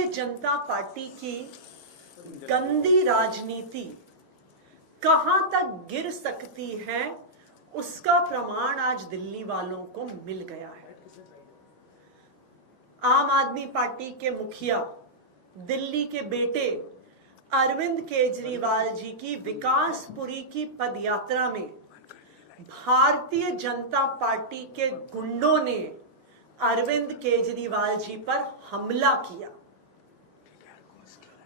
Bharatiya Janata party की गंदी राजनीति कहां तक गिर सकती है, उसका प्रमाण आज दिल्ली वालों को मिल गया है। आम आदमी पार्टी के मुखिया, दिल्ली के बेटे अरविंद केजरीवाल जी की विकासपुरी की पदयात्रा में भारतीय जनता पार्टी के गुंडों ने अरविंद केजरीवाल जी पर हमला किया।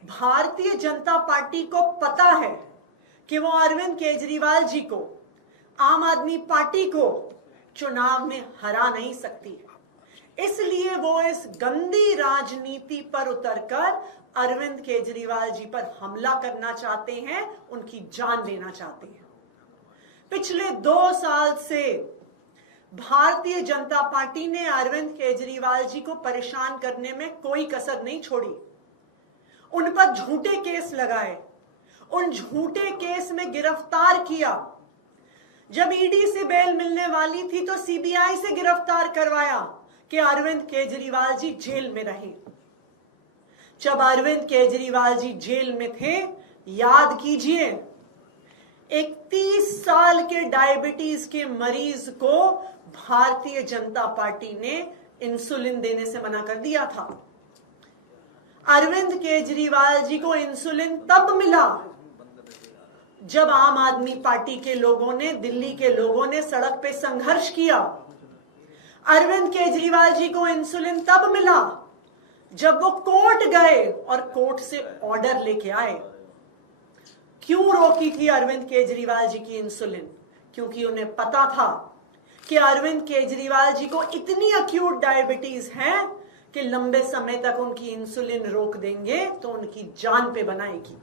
भारतीय जनता पार्टी को पता है कि वो अरविंद केजरीवाल जी को, आम आदमी पार्टी को चुनाव में हरा नहीं सकती, इसलिए वो इस गंदी राजनीति पर उतरकर अरविंद केजरीवाल जी पर हमला करना चाहते हैं, उनकी जान लेना चाहते हैं। पिछले 2 साल से भारतीय जनता पार्टी ने अरविंद केजरीवाल जी को परेशान करने में कोई कसर नहीं छोड़ी। उन पर झूठे केस लगाए, उन झूठे केस में गिरफ्तार किया। जब ईडी से बेल मिलने वाली थी तो सीबीआई से गिरफ्तार करवाया कि अरविंद केजरीवाल जी जेल में रहे। जब अरविंद केजरीवाल जी जेल में थे, याद कीजिए, एक 30 साल के डायबिटीज के मरीज को भारतीय जनता पार्टी ने इंसुलिन देने से मना कर दिया था। अरविंद केजरीवाल जी को इंसुलिन तब मिला जब आम आदमी पार्टी के लोगों ने, दिल्ली के लोगों ने सड़क पे संघर्ष किया। अरविंद केजरीवाल जी को इंसुलिन तब मिला जब वो कोर्ट गए और कोर्ट से ऑर्डर लेके आए। क्यों रोकी थी अरविंद केजरीवाल जी की इंसुलिन? क्योंकि उन्हें पता था कि अरविंद केजरीवाल जी को इतनी अक्यूट डायबिटीज है कि लंबे समय तक उनकी इंसुलिन रोक देंगे तो उनकी जान पे बनाएगी।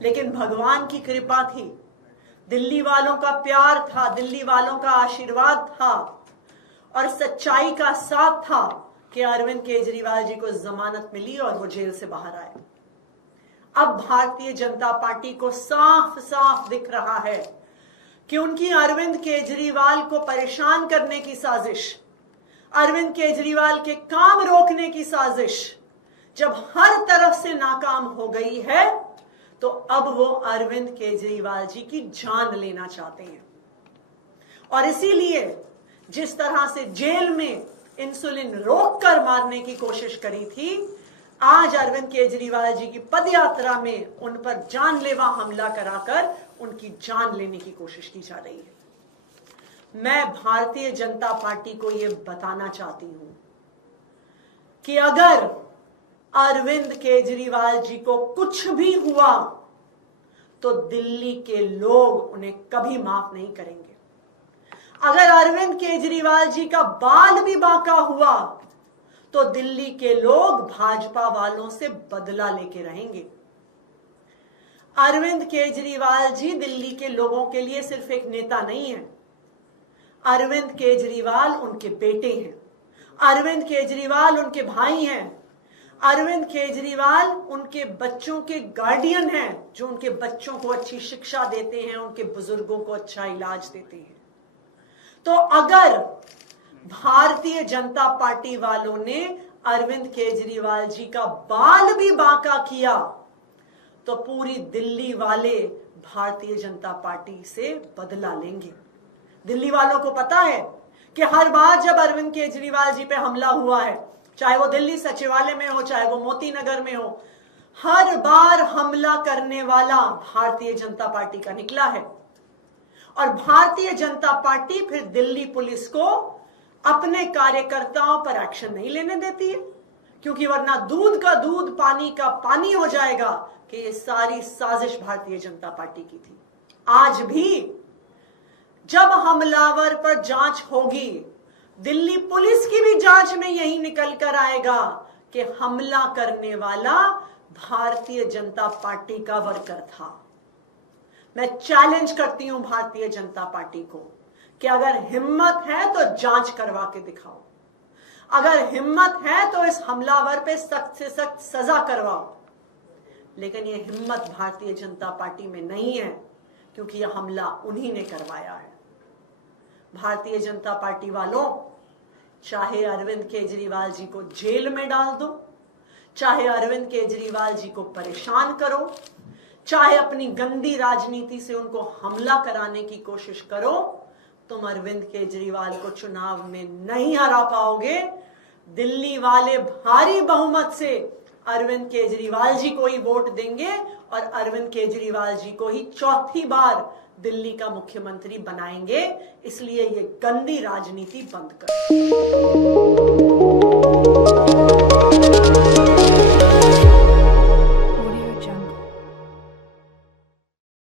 लेकिन भगवान की कृपा थी, दिल्ली वालों का प्यार था, दिल्ली वालों का आशीर्वाद था और सच्चाई का साथ था कि अरविंद केजरीवाल जी को जमानत मिली और वो जेल से बाहर आए। अब भारतीय जनता पार्टी को साफ साफ दिख रहा है कि उनकी अरविंद केजरीवाल को परेशान करने की साजिश, अरविंद केजरीवाल के काम रोकने की साजिश जब हर तरफ से नाकाम हो गई है तो अब वो अरविंद केजरीवाल जी की जान लेना चाहते हैं। और इसीलिए जिस तरह से जेल में इंसुलिन रोककर मारने की कोशिश करी थी, आज अरविंद केजरीवाल जी की पदयात्रा में उन पर जानलेवा हमला कराकर उनकी जान लेने की कोशिश की जा रही है। मैं भारतीय जनता पार्टी को यह बताना चाहती हूं कि अगर अरविंद केजरीवाल जी को कुछ भी हुआ तो दिल्ली के लोग उन्हें कभी माफ नहीं करेंगे। अगर अरविंद केजरीवाल जी का बाल भी बांका हुआ तो दिल्ली के लोग भाजपा वालों से बदला लेके रहेंगे। अरविंद केजरीवाल जी दिल्ली के लोगों के लिए सिर्फ एक नेता नहीं है, अरविंद केजरीवाल उनके बेटे हैं, अरविंद केजरीवाल उनके भाई हैं, अरविंद केजरीवाल उनके बच्चों के गार्डियन हैं, जो उनके बच्चों को अच्छी शिक्षा देते हैं, उनके बुजुर्गों को अच्छा इलाज देते हैं। तो अगर भारतीय जनता पार्टी वालों ने अरविंद केजरीवाल जी का बाल भी बांका किया तो पूरी दिल्ली वाले भारतीय जनता पार्टी से बदला लेंगे। दिल्ली वालों को पता है कि हर बार जब अरविंद केजरीवाल जी पे हमला हुआ है, चाहे वो दिल्ली सचिवालय में हो, चाहे वो मोती नगर में हो, हर बार हमला करने वाला भारतीय जनता पार्टी का निकला है। और भारतीय जनता पार्टी फिर दिल्ली पुलिस को अपने कार्यकर्ताओं पर एक्शन नहीं लेने देती है, क्योंकि वरना दूध का दूध, पानी का पानी हो जाएगा कि ये सारी साजिश भारतीय जनता पार्टी की थी। आज भी जब हमलावर पर जांच होगी, दिल्ली पुलिस की भी जांच में यही निकल कर आएगा कि हमला करने वाला भारतीय जनता पार्टी का वर्कर था। मैं चैलेंज करती हूं भारतीय जनता पार्टी को कि अगर हिम्मत है तो जांच करवा के दिखाओ, अगर हिम्मत है तो इस हमलावर पे सख्त से सख्त सजा करवाओ। लेकिन यह हिम्मत भारतीय जनता पार्टी में नहीं है, क्योंकि यह हमला उन्हीं ने करवाया है। भारतीय जनता पार्टी वालों, चाहे अरविंद केजरीवाल जी को जेल में डाल दो, चाहे अरविंद केजरीवाल जी को परेशान करो, चाहे अपनी गंदी राजनीति से उनको हमला कराने की कोशिश करो, तुम अरविंद केजरीवाल को चुनाव में नहीं हरा पाओगे। दिल्ली वाले भारी बहुमत से अरविंद केजरीवाल जी को ही वोट देंगे और अरविंद केजरीवाल जी को ही चौथी बार दिल्ली का मुख्यमंत्री बनाएंगे। इसलिए ये गंदी राजनीति बंद करो।